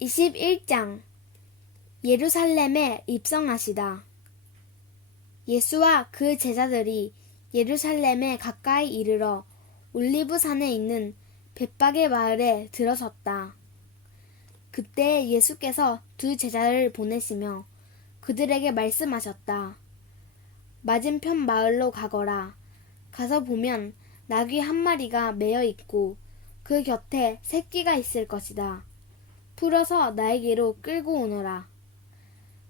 21장 예루살렘에 입성하시다. 예수와 그 제자들이 예루살렘에 가까이 이르러 올리브산에 있는 벳박의 마을에 들어섰다. 그때 예수께서 두 제자를 보내시며 그들에게 말씀하셨다. 맞은편 마을로 가거라. 가서 보면 나귀 한 마리가 매어 있고 그 곁에 새끼가 있을 것이다. 풀어서 나에게로 끌고 오너라.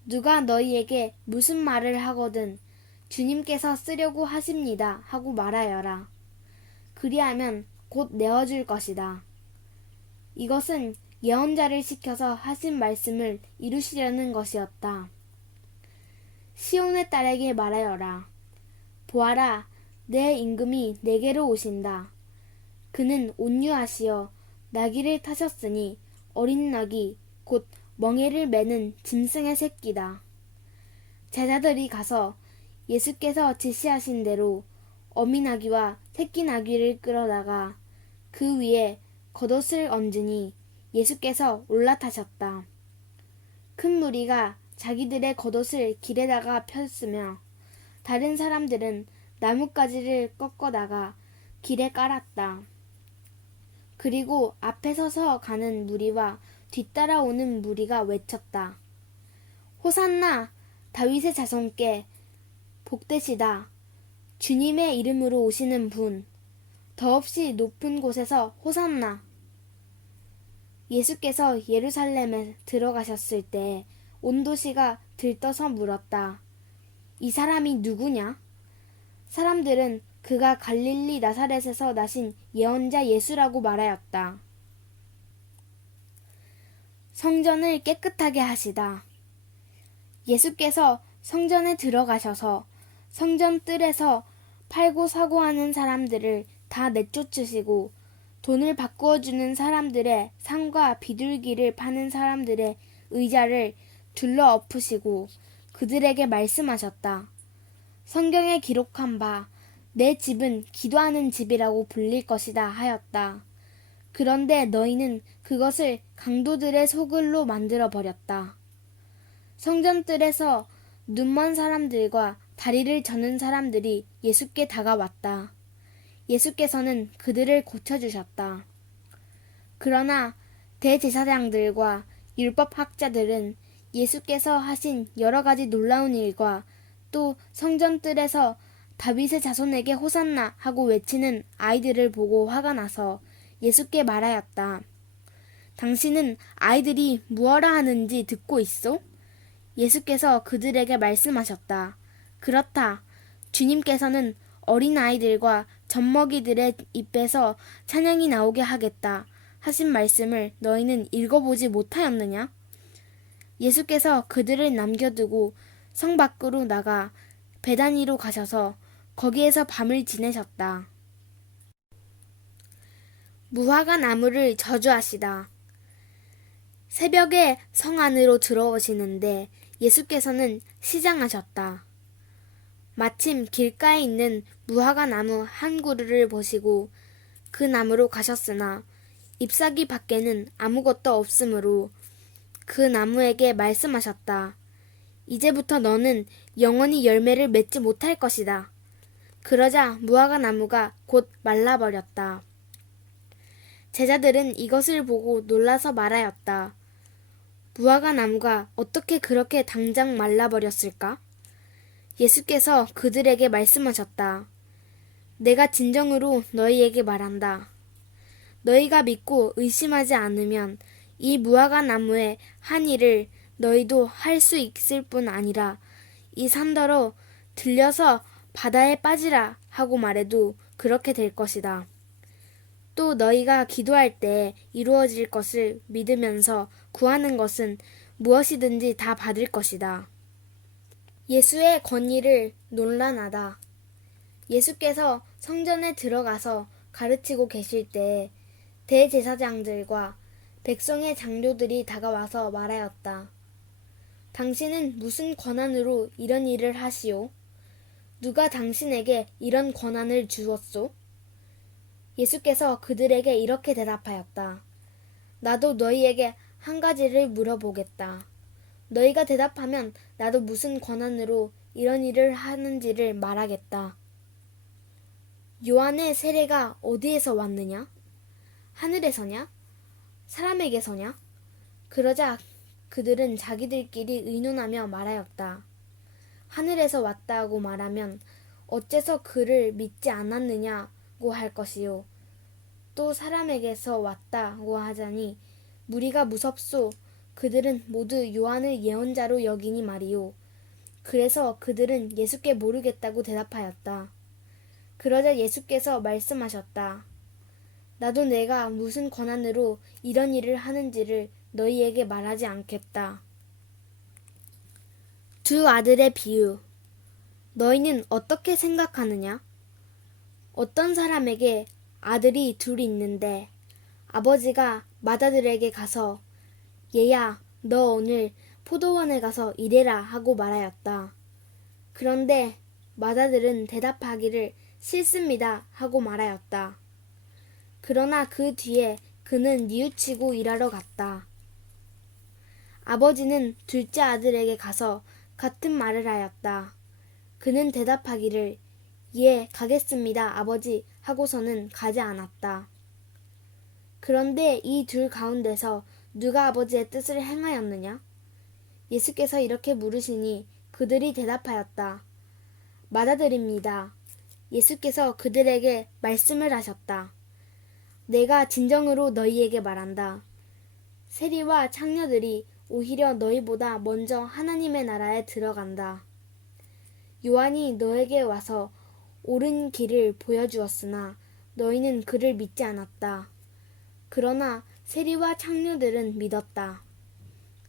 누가 너희에게 무슨 말을 하거든 주님께서 쓰려고 하십니다 하고 말하여라. 그리하면 곧 내어줄 것이다. 이것은 예언자를 시켜서 하신 말씀을 이루시려는 것이었다. 시온의 딸에게 말하여라. 보아라, 내 임금이 내게로 오신다. 그는 온유하시어 나귀를 타셨으니 어린 나귀 곧 멍에를 매는 짐승의 새끼다. 제자들이 가서 예수께서 지시하신 대로 어미 나귀와 새끼 나귀를 끌어다가 그 위에 겉옷을 얹으니 예수께서 올라타셨다. 큰 무리가 자기들의 겉옷을 길에다가 폈으며 다른 사람들은 나뭇가지를 꺾어다가 길에 깔았다. 그리고 앞에 서서 가는 무리와 뒤따라오는 무리가 외쳤다. 호산나 다윗의 자손께 복되시다. 주님의 이름으로 오시는 분. 더없이 높은 곳에서 호산나. 예수께서 예루살렘에 들어가셨을 때 온 도시가 들떠서 물었다. 이 사람이 누구냐? 사람들은 그가 갈릴리 나사렛에서 나신 예언자 예수라고 말하였다. 성전을 깨끗하게 하시다. 예수께서 성전에 들어가셔서 성전 뜰에서 팔고 사고 하는 사람들을 다 내쫓으시고 돈을 바꾸어 주는 사람들의 상과 비둘기를 파는 사람들의 의자를 둘러 엎으시고 그들에게 말씀하셨다. 성경에 기록한 바 내 집은 기도하는 집이라고 불릴 것이다 하였다. 그런데 너희는 그것을 강도들의 소굴로 만들어 버렸다. 성전뜰에서 눈먼 사람들과 다리를 저는 사람들이 예수께 다가왔다. 예수께서는 그들을 고쳐주셨다. 그러나 대제사장들과 율법학자들은 예수께서 하신 여러 가지 놀라운 일과 또 성전뜰에서 다윗의 자손에게 호산나 하고 외치는 아이들을 보고 화가 나서 예수께 말하였다. 당신은 아이들이 무엇라 하는지 듣고 있소? 예수께서 그들에게 말씀하셨다. 그렇다. 주님께서는 어린아이들과 젖먹이들의 입에서 찬양이 나오게 하겠다 하신 말씀을 너희는 읽어보지 못하였느냐? 예수께서 그들을 남겨두고 성 밖으로 나가 베다니로 가셔서 거기에서 밤을 지내셨다. 무화과 나무를 저주하시다. 새벽에 성 안으로 들어오시는데 예수께서는 시장하셨다. 마침 길가에 있는 무화과 나무 한 그루를 보시고 그 나무로 가셨으나 잎사귀 밖에는 아무것도 없으므로 그 나무에게 말씀하셨다. 이제부터 너는 영원히 열매를 맺지 못할 것이다. 그러자 무화과 나무가 곧 말라버렸다. 제자들은 이것을 보고 놀라서 말하였다. 무화과 나무가 어떻게 그렇게 당장 말라버렸을까? 예수께서 그들에게 말씀하셨다. 내가 진정으로 너희에게 말한다. 너희가 믿고 의심하지 않으면 이 무화과 나무의 한 일을 너희도 할 수 있을 뿐 아니라 이 산더러 들려서 바다에 빠지라 하고 말해도 그렇게 될 것이다. 또 너희가 기도할 때 이루어질 것을 믿으면서 구하는 것은 무엇이든지 다 받을 것이다. 예수의 권위를 논란하다. 예수께서 성전에 들어가서 가르치고 계실 때 대제사장들과 백성의 장로들이 다가와서 말하였다. 당신은 무슨 권한으로 이런 일을 하시오? 누가 당신에게 이런 권한을 주었소? 예수께서 그들에게 이렇게 대답하였다. 나도 너희에게 한 가지를 물어보겠다. 너희가 대답하면 나도 무슨 권한으로 이런 일을 하는지를 말하겠다. 요한의 세례가 어디에서 왔느냐? 하늘에서냐? 사람에게서냐? 그러자 그들은 자기들끼리 의논하며 말하였다. 하늘에서 왔다고 말하면 어째서 그를 믿지 않았느냐고 할 것이요. 또 사람에게서 왔다고 하자니 무리가 무섭소. 그들은 모두 요한을 예언자로 여기니 말이요. 그래서 그들은 예수께 모르겠다고 대답하였다. 그러자 예수께서 말씀하셨다. 나도 내가 무슨 권한으로 이런 일을 하는지를 너희에게 말하지 않겠다. 두 아들의 비유. 너희는 어떻게 생각하느냐? 어떤 사람에게 아들이 둘이 있는데 아버지가 맏아들에게 가서 얘야, 너 오늘 포도원에 가서 일해라 하고 말하였다. 그런데 맏아들은 대답하기를 싫습니다 하고 말하였다. 그러나 그 뒤에 그는 뉘우치고 일하러 갔다. 아버지는 둘째 아들에게 가서 같은 말을 하였다. 그는 대답하기를 예, 가겠습니다, 아버지 하고서는 가지 않았다. 그런데 이 둘 가운데서 누가 아버지의 뜻을 행하였느냐? 예수께서 이렇게 물으시니 그들이 대답하였다. 맏아들입니다. 예수께서 그들에게 말씀을 하셨다. 내가 진정으로 너희에게 말한다. 세리와 창녀들이 오히려 너희보다 먼저 하나님의 나라에 들어간다. 요한이 너에게 와서 옳은 길을 보여주었으나 너희는 그를 믿지 않았다. 그러나 세리와 창녀들은 믿었다.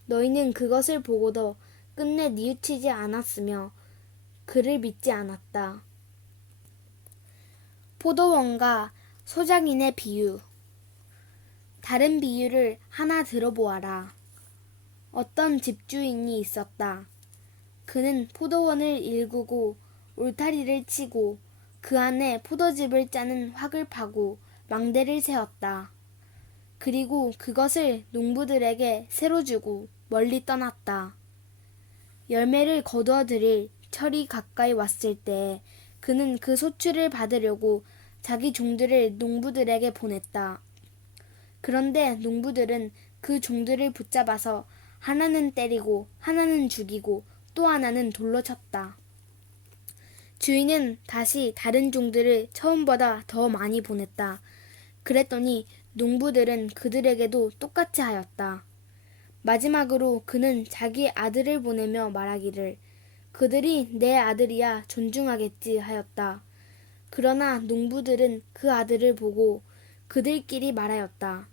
너희는 그것을 보고도 끝내 뉘우치지 않았으며 그를 믿지 않았다. 포도원과 소장인의 비유. 다른 비유를 하나 들어보아라. 어떤 집주인이 있었다. 그는 포도원을 일구고 울타리를 치고 그 안에 포도즙을 짜는 확을 파고 망대를 세웠다. 그리고 그것을 농부들에게 새로 주고 멀리 떠났다. 열매를 거두어 들일 철이 가까이 왔을 때 그는 그 소출을 받으려고 자기 종들을 농부들에게 보냈다. 그런데 농부들은 그 종들을 붙잡아서 하나는 때리고 하나는 죽이고 또 하나는 돌로 쳤다. 주인은 다시 다른 종들을 처음보다 더 많이 보냈다. 그랬더니 농부들은 그들에게도 똑같이 하였다. 마지막으로 그는 자기 아들을 보내며 말하기를 그들이 내 아들이야 존중하겠지 하였다. 그러나 농부들은 그 아들을 보고 그들끼리 말하였다.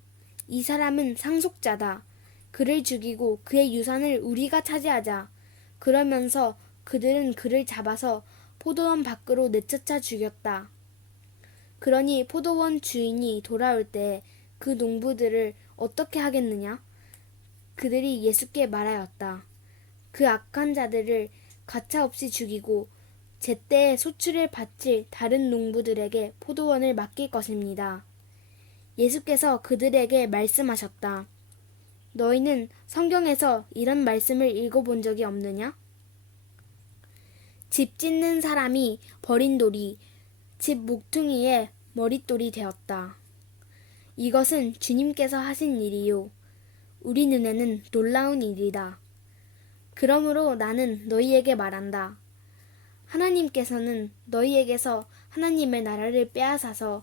이 사람은 상속자다. 그를 죽이고 그의 유산을 우리가 차지하자. 그러면서 그들은 그를 잡아서 포도원 밖으로 내쫓아 죽였다. 그러니 포도원 주인이 돌아올 때 그 농부들을 어떻게 하겠느냐? 그들이 예수께 말하였다. 그 악한 자들을 가차없이 죽이고 제때에 소출을 바칠 다른 농부들에게 포도원을 맡길 것입니다. 예수께서 그들에게 말씀하셨다. 너희는 성경에서 이런 말씀을 읽어본 적이 없느냐? 집 짓는 사람이 버린 돌이 집 목퉁이에 머릿돌이 되었다. 이것은 주님께서 하신 일이요. 우리 눈에는 놀라운 일이다. 그러므로 나는 너희에게 말한다. 하나님께서는 너희에게서 하나님의 나라를 빼앗아서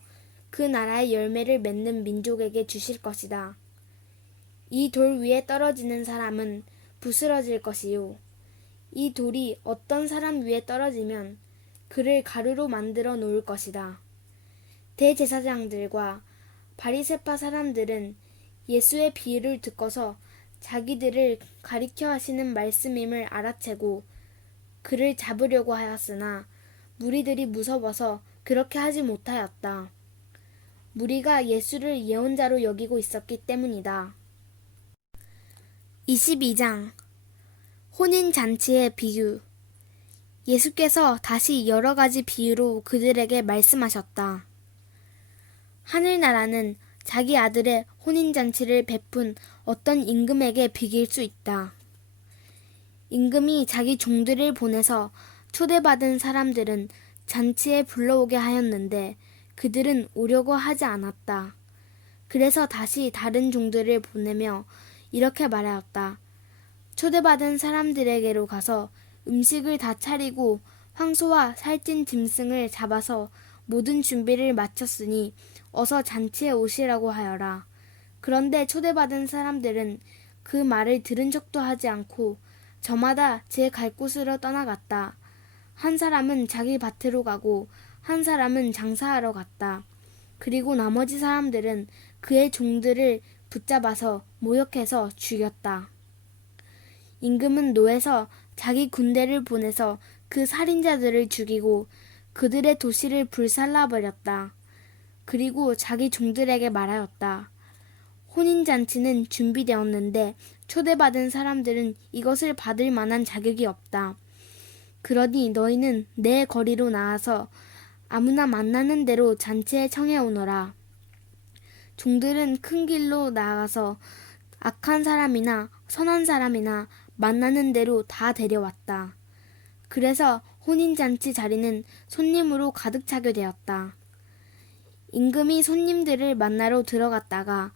그 나라의 열매를 맺는 민족에게 주실 것이다. 이 돌 위에 떨어지는 사람은 부스러질 것이요. 이 돌이 어떤 사람 위에 떨어지면 그를 가루로 만들어 놓을 것이다. 대제사장들과 바리새파 사람들은 예수의 비유를 듣고서 자기들을 가리켜 하시는 말씀임을 알아채고 그를 잡으려고 하였으나 무리들이 무서워서 그렇게 하지 못하였다. 무리가 예수를 예언자로 여기고 있었기 때문이다. 22장 혼인잔치의 비유. 예수께서 다시 여러 가지 비유로 그들에게 말씀하셨다. 하늘나라는 자기 아들의 혼인잔치를 베푼 어떤 임금에게 비길 수 있다. 임금이 자기 종들을 보내서 초대받은 사람들은 잔치에 불러오게 하였는데 그들은 오려고 하지 않았다. 그래서 다시 다른 종들을 보내며 이렇게 말하였다. 초대받은 사람들에게로 가서 음식을 다 차리고 황소와 살찐 짐승을 잡아서 모든 준비를 마쳤으니 어서 잔치에 오시라고 하여라. 그런데 초대받은 사람들은 그 말을 들은 척도 하지 않고 저마다 제 갈 곳으로 떠나갔다. 한 사람은 자기 밭으로 가고 한 사람은 장사하러 갔다. 그리고 나머지 사람들은 그의 종들을 붙잡아서 모욕해서 죽였다. 임금은 노에서 자기 군대를 보내서 그 살인자들을 죽이고 그들의 도시를 불살라버렸다. 그리고 자기 종들에게 말하였다. 혼인잔치는 준비되었는데 초대받은 사람들은 이것을 받을 만한 자격이 없다. 그러니 너희는 내 거리로 나와서 아무나 만나는 대로 잔치에 청해 오너라. 종들은 큰 길로 나가서 악한 사람이나 선한 사람이나 만나는 대로 다 데려왔다. 그래서 혼인잔치 자리는 손님으로 가득 차게 되었다. 임금이 손님들을 만나러 들어갔다가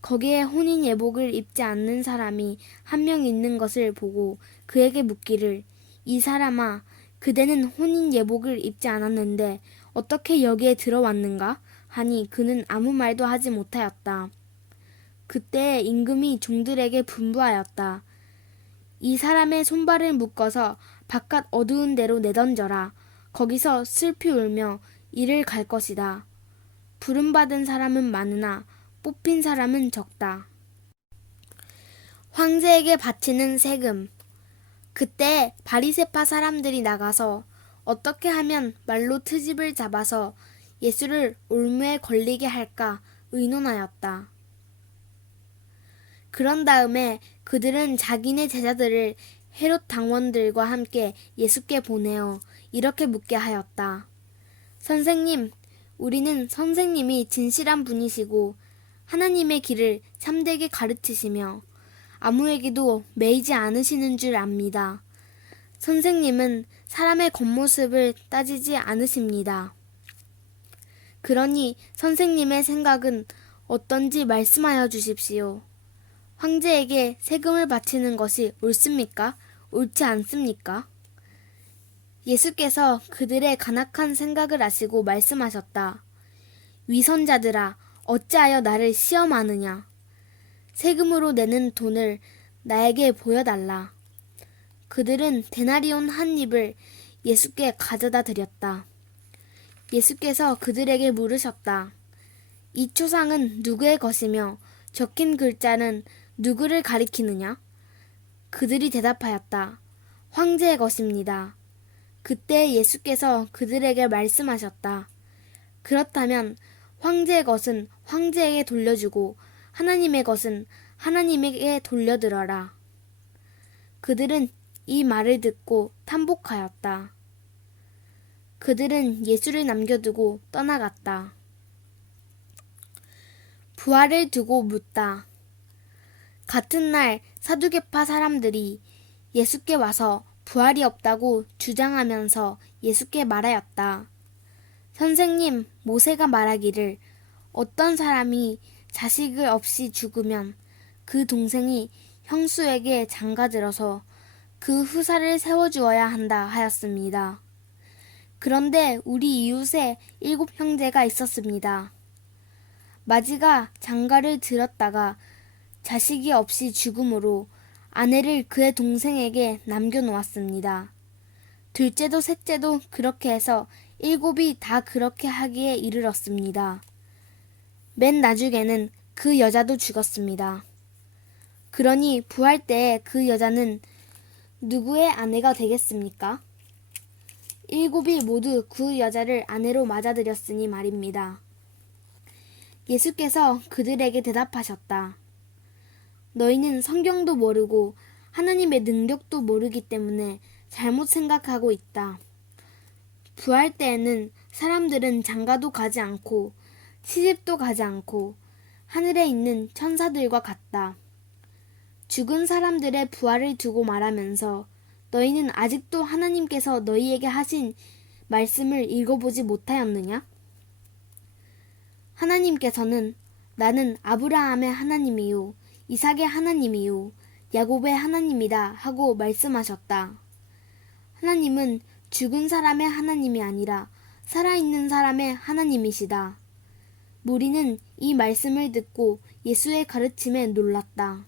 거기에 혼인 예복을 입지 않는 사람이 한 명 있는 것을 보고 그에게 묻기를 이 사람아 그대는 혼인 예복을 입지 않았는데 어떻게 여기에 들어왔는가? 하니 그는 아무 말도 하지 못하였다. 그때 임금이 종들에게 분부하였다. 이 사람의 손발을 묶어서 바깥 어두운 데로 내던져라. 거기서 슬피 울며 이를 갈 것이다. 부름받은 사람은 많으나 뽑힌 사람은 적다. 황제에게 바치는 세금. 그때 바리새파 사람들이 나가서 어떻게 하면 말로 트집을 잡아서 예수를 올무에 걸리게 할까 의논하였다. 그런 다음에 그들은 자기네 제자들을 헤롯 당원들과 함께 예수께 보내어 이렇게 묻게 하였다. 선생님, 우리는 선생님이 진실한 분이시고 하나님의 길을 참되게 가르치시며 아무에게도 매이지 않으시는 줄 압니다. 선생님은 사람의 겉모습을 따지지 않으십니다. 그러니 선생님의 생각은 어떤지 말씀하여 주십시오. 황제에게 세금을 바치는 것이 옳습니까? 옳지 않습니까? 예수께서 그들의 간악한 생각을 아시고 말씀하셨다. 위선자들아, 어찌하여 나를 시험하느냐? 세금으로 내는 돈을 나에게 보여달라. 그들은 데나리온 한 입을 예수께 가져다 드렸다. 예수께서 그들에게 물으셨다. 이 초상은 누구의 것이며 적힌 글자는 누구를 가리키느냐? 그들이 대답하였다. 황제의 것입니다. 그때 예수께서 그들에게 말씀하셨다. 그렇다면 황제의 것은 황제에게 돌려주고 하나님의 것은 하나님에게 돌려들어라. 그들은 이 말을 듣고 탄복하였다. 그들은 예수를 남겨두고 떠나갔다. 부활을 두고 묻다. 같은 날 사두개파 사람들이 예수께 와서 부활이 없다고 주장하면서 예수께 말하였다. 선생님, 모세가 말하기를 어떤 사람이 자식을 없이 죽으면 그 동생이 형수에게 장가들어서 그 후사를 세워주어야 한다 하였습니다. 그런데 우리 이웃에 7 형제가 있었습니다. 마지가 장가를 들었다가 자식이 없이 죽음으로 아내를 그의 동생에게 남겨놓았습니다. 둘째도 셋째도 그렇게 해서 7이 다 그렇게 하기에 이르렀습니다. 맨 나중에는 그 여자도 죽었습니다. 그러니 부활 때에 그 여자는 누구의 아내가 되겠습니까? 7이 모두 그 여자를 아내로 맞아들였으니 말입니다. 예수께서 그들에게 대답하셨다. 너희는 성경도 모르고 하나님의 능력도 모르기 때문에 잘못 생각하고 있다. 부활 때에는 사람들은 장가도 가지 않고 시집도 가지 않고 하늘에 있는 천사들과 같다. 죽은 사람들의 부활을 두고 말하면서 너희는 아직도 하나님께서 너희에게 하신 말씀을 읽어보지 못하였느냐? 하나님께서는 나는 아브라함의 하나님이요 이삭의 하나님이요 야곱의 하나님이다 하고 말씀하셨다. 하나님은 죽은 사람의 하나님이 아니라 살아있는 사람의 하나님이시다. 무리는 이 말씀을 듣고 예수의 가르침에 놀랐다.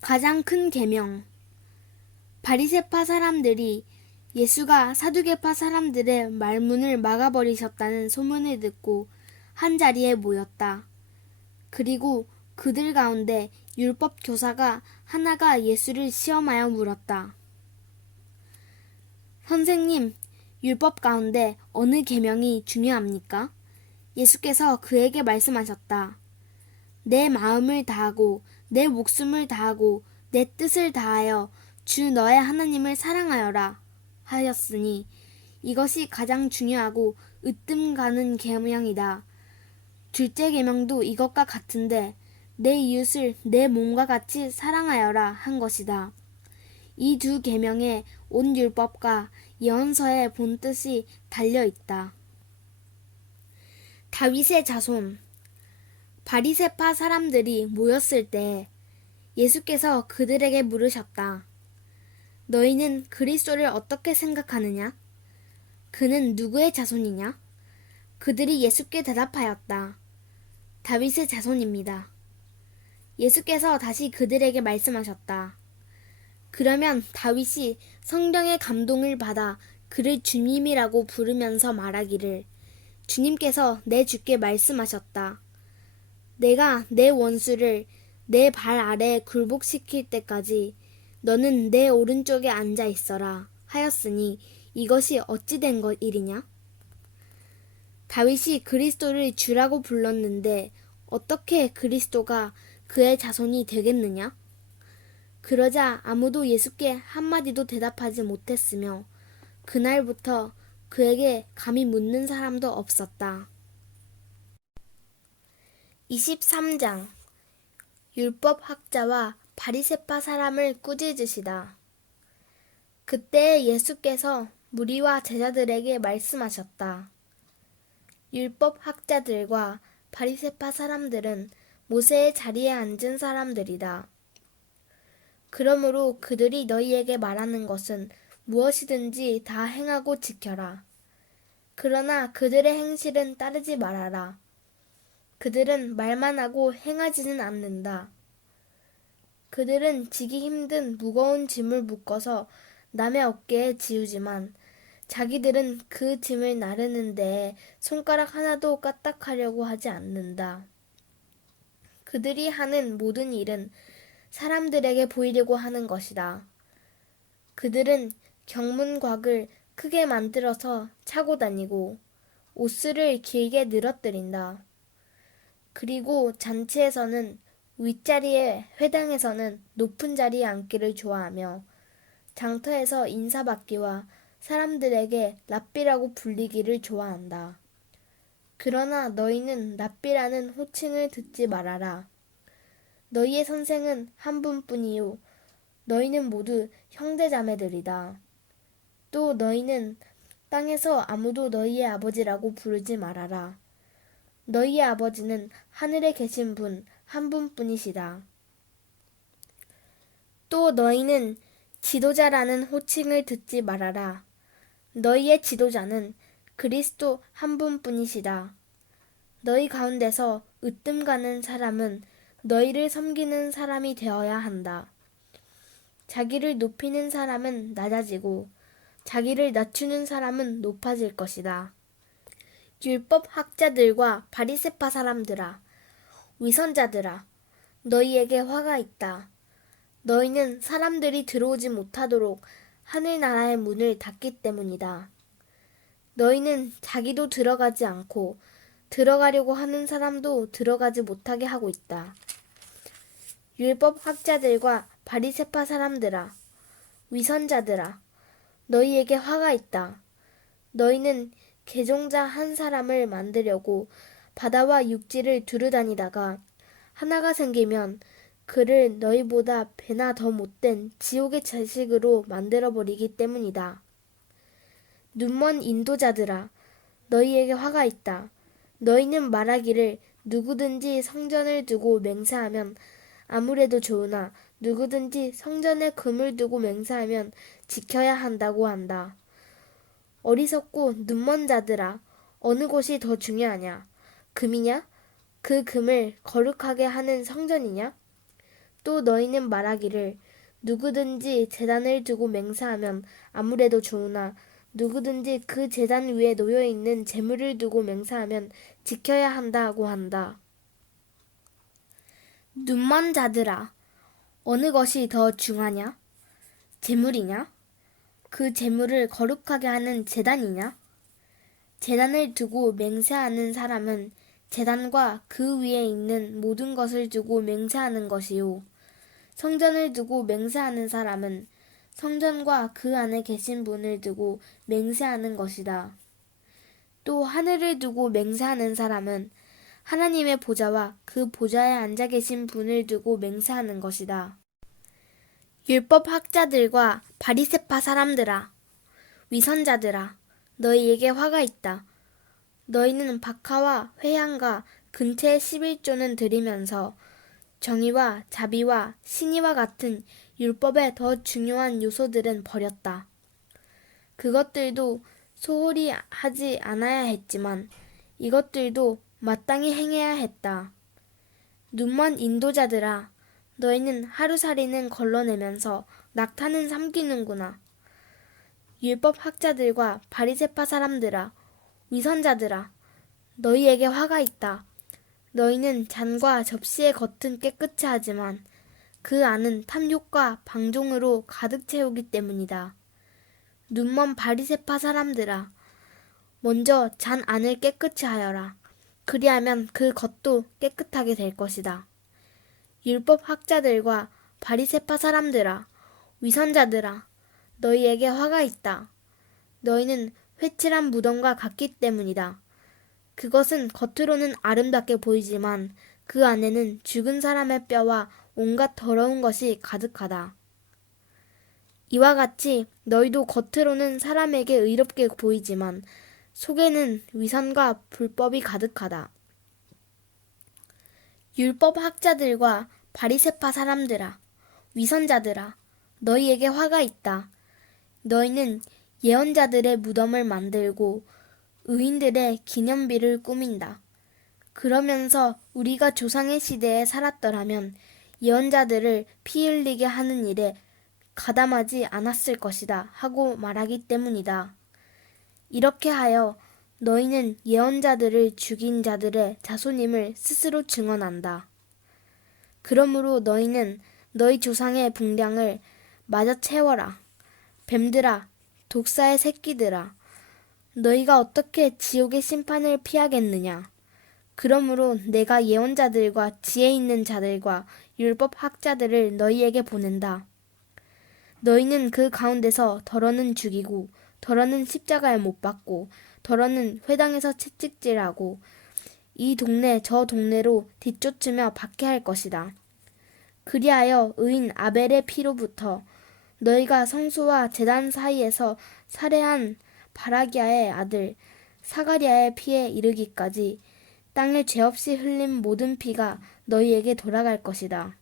가장 큰 계명. 바리새파 사람들이 예수가 사두개파 사람들의 말문을 막아버리셨다는 소문을 듣고 한 자리에 모였다. 그리고 그들 가운데 율법 교사가 하나가 예수를 시험하여 물었다. 선생님, 율법 가운데 어느 계명이 중요합니까? 예수께서 그에게 말씀하셨다. 내 마음을 다하고 내 목숨을 다하고 내 뜻을 다하여 주 너의 하나님을 사랑하여라 하였으니 이것이 가장 중요하고 으뜸 가는 계명이다. 둘째 계명도 이것과 같은데 내 이웃을 내 몸과 같이 사랑하여라 한 것이다. 이 두 계명에 온 율법과 예언서의 본뜻이 달려 있다. 다윗의 자손. 바리새파 사람들이 모였을 때 예수께서 그들에게 물으셨다. 너희는 그리스도를 어떻게 생각하느냐? 그는 누구의 자손이냐? 그들이 예수께 대답하였다. 다윗의 자손입니다. 예수께서 다시 그들에게 말씀하셨다. 그러면 다윗이 성령의 감동을 받아 그를 주님이라고 부르면서 말하기를 주님께서 내 주께 말씀하셨다. 내가 내 원수를 내 발 아래에 굴복시킬 때까지 너는 내 오른쪽에 앉아 있어라 하였으니 이것이 어찌 된 일이냐? 다윗이 그리스도를 주라고 불렀는데 어떻게 그리스도가 그의 자손이 되겠느냐? 그러자 아무도 예수께 한마디도 대답하지 못했으며 그날부터 그에게 감히 묻는 사람도 없었다. 23장. 율법학자와 바리새파 사람을 꾸짖으시다. 그때 예수께서 무리와 제자들에게 말씀하셨다. 율법학자들과 바리새파 사람들은 모세의 자리에 앉은 사람들이다. 그러므로 그들이 너희에게 말하는 것은 무엇이든지 다 행하고 지켜라. 그러나 그들의 행실은 따르지 말아라. 그들은 말만 하고 행하지는 않는다. 그들은 지기 힘든 무거운 짐을 묶어서 남의 어깨에 지우지만 자기들은 그 짐을 나르는 데에 손가락 하나도 까딱하려고 하지 않는다. 그들이 하는 모든 일은 사람들에게 보이려고 하는 것이다. 그들은 경문곽을 크게 만들어서 차고 다니고 옷슬을 길게 늘어뜨린다. 그리고 잔치에서는 윗자리에 회당에서는 높은 자리에 앉기를 좋아하며 장터에서 인사받기와 사람들에게 랍비라고 불리기를 좋아한다. 그러나 너희는 랍비라는 호칭을 듣지 말아라. 너희의 선생은 한 분뿐이요 너희는 모두 형제자매들이다. 또 너희는 땅에서 아무도 너희의 아버지라고 부르지 말아라. 너희의 아버지는 하늘에 계신 분 한 분뿐이시다. 또 너희는 지도자라는 호칭을 듣지 말아라. 너희의 지도자는 그리스도 한 분뿐이시다. 너희 가운데서 으뜸 가는 사람은 너희를 섬기는 사람이 되어야 한다. 자기를 높이는 사람은 낮아지고 자기를 낮추는 사람은 높아질 것이다. 율법 학자들과 바리새파 사람들아, 위선자들아, 너희에게 화가 있다. 너희는 사람들이 들어오지 못하도록 하늘나라의 문을 닫기 때문이다. 너희는 자기도 들어가지 않고 들어가려고 하는 사람도 들어가지 못하게 하고 있다. 율법 학자들과 바리새파 사람들아, 위선자들아, 너희에게 화가 있다. 너희는 개종자 한 사람을 만들려고 바다와 육지를 두루다니다가 하나가 생기면 그를 너희보다 배나 더 못된 지옥의 자식으로 만들어버리기 때문이다. 눈먼 인도자들아, 너희에게 화가 있다. 너희는 말하기를 누구든지 성전을 두고 맹세하면 아무래도 좋으나 누구든지 성전에 금을 두고 맹세하면 지켜야 한다고 한다. 어리석고 눈먼 자들아, 어느 것이 더 중요하냐? 금이냐? 그 금을 거룩하게 하는 성전이냐? 또 너희는 말하기를 누구든지 제단을 두고 맹세하면 아무래도 좋으나 누구든지 그 제단 위에 놓여 있는 재물을 두고 맹세하면 지켜야 한다고 한다. 눈먼 자들아, 어느 것이 더 중하냐? 재물이냐? 그 재물을 거룩하게 하는 제단이냐? 제단을 두고 맹세하는 사람은 제단과 그 위에 있는 모든 것을 두고 맹세하는 것이요. 성전을 두고 맹세하는 사람은 성전과 그 안에 계신 분을 두고 맹세하는 것이다. 또 하늘을 두고 맹세하는 사람은 하나님의 보좌와 그 보좌에 앉아 계신 분을 두고 맹세하는 것이다. 율법 학자들과 바리새파 사람들아, 위선자들아, 너희에게 화가 있다. 너희는 박하와 회향과 근처의 11조는 드리면서 정의와 자비와 신의와 같은 율법의 더 중요한 요소들은 버렸다. 그것들도 소홀히 하지 않아야 했지만 이것들도 마땅히 행해야 했다. 눈먼 인도자들아, 너희는 하루살이는 걸러내면서 낙타는 삼키는구나. 율법 학자들과 바리새파 사람들아, 위선자들아, 너희에게 화가 있다. 너희는 잔과 접시의 겉은 깨끗이 하지만 그 안은 탐욕과 방종으로 가득 채우기 때문이다. 눈먼 바리새파 사람들아, 먼저 잔 안을 깨끗이 하여라. 그리하면 그 겉도 깨끗하게 될 것이다. 율법 학자들과 바리새파 사람들아, 위선자들아, 너희에게 화가 있다. 너희는 회칠한 무덤과 같기 때문이다. 그것은 겉으로는 아름답게 보이지만 그 안에는 죽은 사람의 뼈와 온갖 더러운 것이 가득하다. 이와 같이 너희도 겉으로는 사람에게 의롭게 보이지만 속에는 위선과 불법이 가득하다. 율법 학자들과 바리새파 사람들아, 위선자들아, 너희에게 화가 있다. 너희는 예언자들의 무덤을 만들고 의인들의 기념비를 꾸민다. 그러면서 우리가 조상의 시대에 살았더라면 예언자들을 피 흘리게 하는 일에 가담하지 않았을 것이다 하고 말하기 때문이다. 이렇게 하여 너희는 예언자들을 죽인 자들의 자손임을 스스로 증언한다. 그러므로 너희는 너희 조상의 분량을 마저 채워라. 뱀들아, 독사의 새끼들아, 너희가 어떻게 지옥의 심판을 피하겠느냐? 그러므로 내가 예언자들과 지혜 있는 자들과 율법 학자들을 너희에게 보낸다. 너희는 그 가운데서 더러는 죽이고 더러는 십자가에 못 박고 더러는 회당에서 채찍질하고 이 동네 저 동네로 뒤쫓으며 박해할 것이다. 그리하여 의인 아벨의 피로부터 너희가 성소와 제단 사이에서 살해한 바라기야의 아들 사가리야의 피에 이르기까지 땅에 죄 없이 흘린 모든 피가 너희에게 돌아갈 것이다.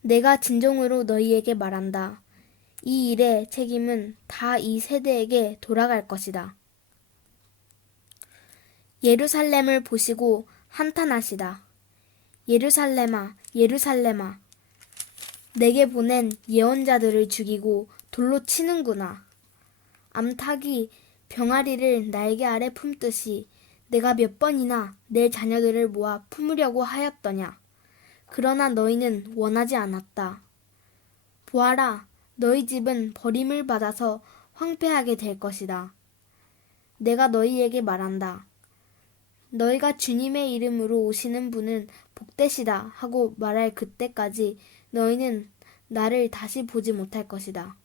내가 진정으로 너희에게 말한다. 이 일의 책임은 다 이 세대에게 돌아갈 것이다. 예루살렘을 보시고 한탄하시다. 예루살렘아, 예루살렘아, 내게 보낸 예언자들을 죽이고 돌로 치는구나. 암탉이 병아리를 날개 아래 품듯이 내가 몇 번이나 내 자녀들을 모아 품으려고 하였더냐. 그러나 너희는 원하지 않았다. 보아라, 너희 집은 버림을 받아서 황폐하게 될 것이다. 내가 너희에게 말한다. 너희가 주님의 이름으로 오시는 분은 복되시다 하고 말할 그때까지 너희는 나를 다시 보지 못할 것이다.